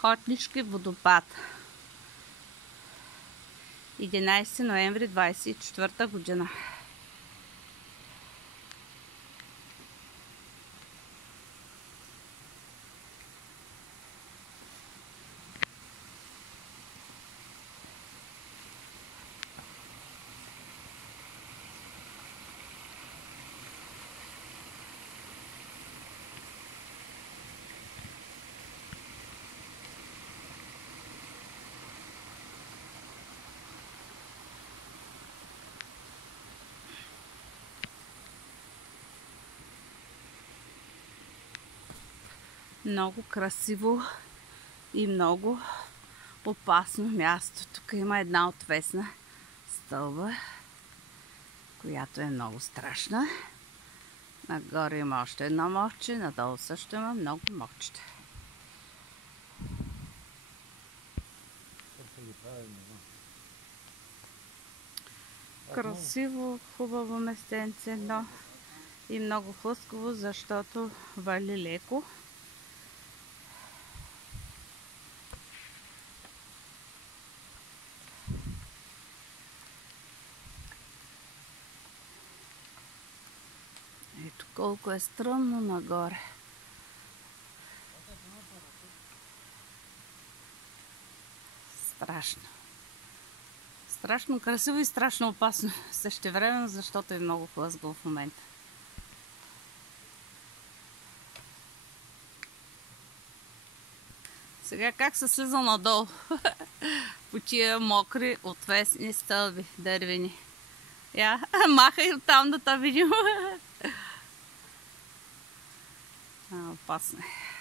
Хотнишки водопад. 11 ноември 24 година. Много красиво и много опасно място. Тук има една отвесна стълба, която е много страшна. Нагоре има още едно мостче, надолу също има много мостчета. Красиво, хубаво местенце, но и много хлъскаво, защото вали леко. Ето колко е стръмно нагоре. Страшно. Страшно красиво и страшно опасно същевременно, защото е много хлъзгаво в момента. Сега как се слиза надолу по тия мокри отвесни стълби дървени. Я, махай оттам да те видим. Опасно е.